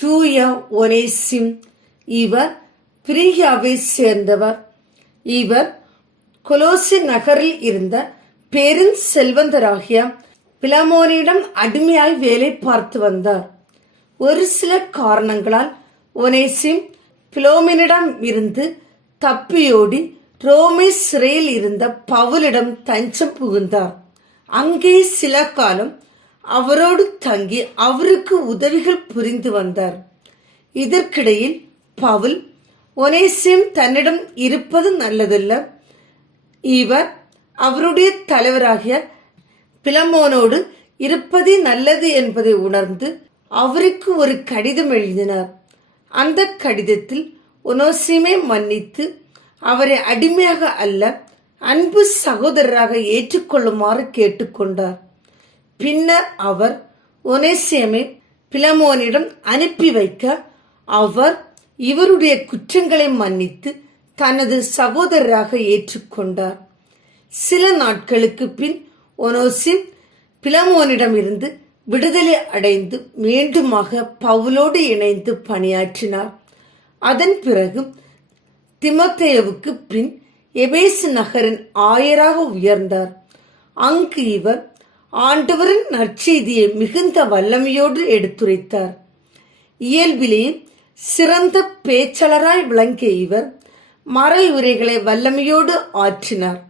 தூய ஒனேசிம். இவர் பிரியாவை சேர்ந்தவர். இவர் கொலோசி நகரில் இருந்த பெரும் செல்வந்தராகிய பிலமோனிடம் அடிமையாய் வேலை பார்த்து வந்தார். ஒரு சில காரணங்களால் ஒனேசிம் பிலோமினிடம் இருந்து தப்பியோடி ரோமே சிறையில் இருந்த பவுலிடம் தஞ்சம் புகுந்தார். அங்கே சில காலம் அவரோடு தங்கி அவருக்கு உதவிகள் புரிந்து வந்தார். இதற்கிடையில் பவுல் ஒனேசியம் தன்னிடம் இருப்பது நல்லதல்ல. இவர் அவருடைய தலைவராகிய பிலமோனோடு இருப்பதே நல்லது என்பதை உணர்ந்து அவருக்கு ஒரு கடிதம் எழுதினார். அந்த கடிதத்தில் ஒனோசியமே மன்னித்து அவரை அடிமையாக அல்ல அன்பு சகோதரராக ஏற்றுக்கொள்ளுமாறு கேட்டுக்கொண்டார். பின்னர் அவர் ஒனேசியமை பிலமோனிடம் அனுப்பி வைக்க அவர் இவருடைய குற்றங்களை மன்னித்து தனது சகோதரராக ஏற்றுக்கொண்டார். சில நாட்களுக்கு பின் ஒனோசின் பிலமோனிடமிருந்து விடுதலை அடைந்து மீண்டுமாக பவுலோடு இணைந்து பணியாற்றினார். அதன் பிறகு திமத்தேவுக்கு பின் எபேசு நகரின் ஆயராக உயர்ந்தார். அங்கு இவர் ஆண்டவரின் நற்செய்தியை மிகுந்த வல்லமையோடு எடுத்துரைத்தார். இயல்பிலே சிறந்த பேச்சாளராய் விளங்கிய இவர் மறையுரைகளை வல்லமையோடு ஆற்றினார்.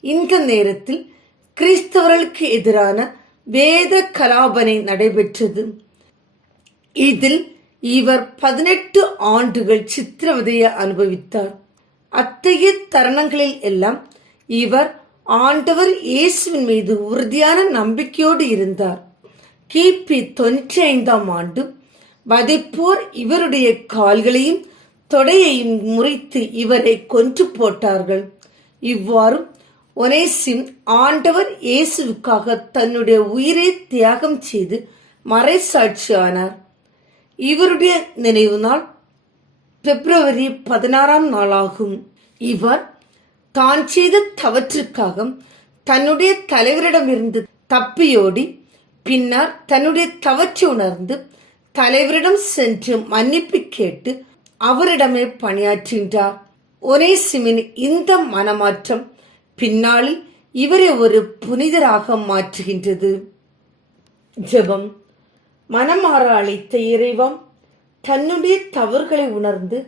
இந்த நேரத்தில் கிறிஸ்தவர்களுக்கு எதிரான வேத கலாபனை நடைபெற்றது. இதில் இவர் பதினெட்டு ஆண்டுகள் சித்திரவதையை அனுபவித்தார். அத்தகைய தருணங்களில் எல்லாம் இவர் ஆண்டவர் இயேசுவின் மீது உறுதியான நம்பிக்கையோடு இருந்தார். கிபி தொன்னூற்றி ஐந்தாம் ஆண்டு வதைப்போர் இவருடைய கால்களையும் தொடையையும் முறித்து இவரை கொன்று போட்டார்கள். இவ்வாறு ஒனேசிம் ஆண்டவர் இயேசுவுக்காக தன்னுடைய உயிரை தியாகம் செய்து மறைசாட்சியானார். இவருடைய நினைவு நாள் பிப்ரவரி பதினாறாம் நாளாகும். இவர் தான் செய்த தவற்றுக்காக தன்னுடைய தலைவரிடமிருந்து தப்பியோடி பின்னர் தன்னுடைய தவற்றை உணர்ந்து தலைவரிடம் சென்று மன்னிப்பு கேட்டு அவரிடமே பணியாற்றுகின்றார். ஒரேசிமின் இந்த மனமாற்றம் பின்னாளில் இவரை ஒரு புனிதராக மாற்றுகின்றது. ஜெபம். மனமாற அழைத்த இறைவம் தன்னுடைய தவறுகளை உணர்ந்து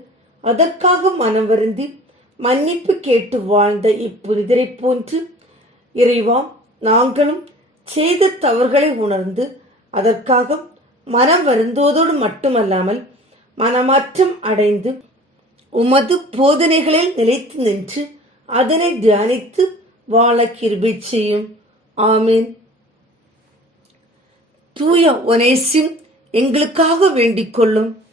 அதற்காக மனம் வருந்தி மன்னிப்பு கேட்டு வாழ்ந்த இப்புனிதரை போன்று இறைவாம் நாங்களும் செய்த தவறுகளை உணர்ந்து அதற்காக மனம் வருந்தோதோடு மட்டுமல்லாமல் மனமாற்றம் அடைந்து உமது போதனைகளில் நிலைத்து நின்று அதனை தியானித்து வாழ கிருபி செய்யும். ஆமீன். தூய ஒனேசின் எங்களுக்காக வேண்டிக் கொள்ளும்.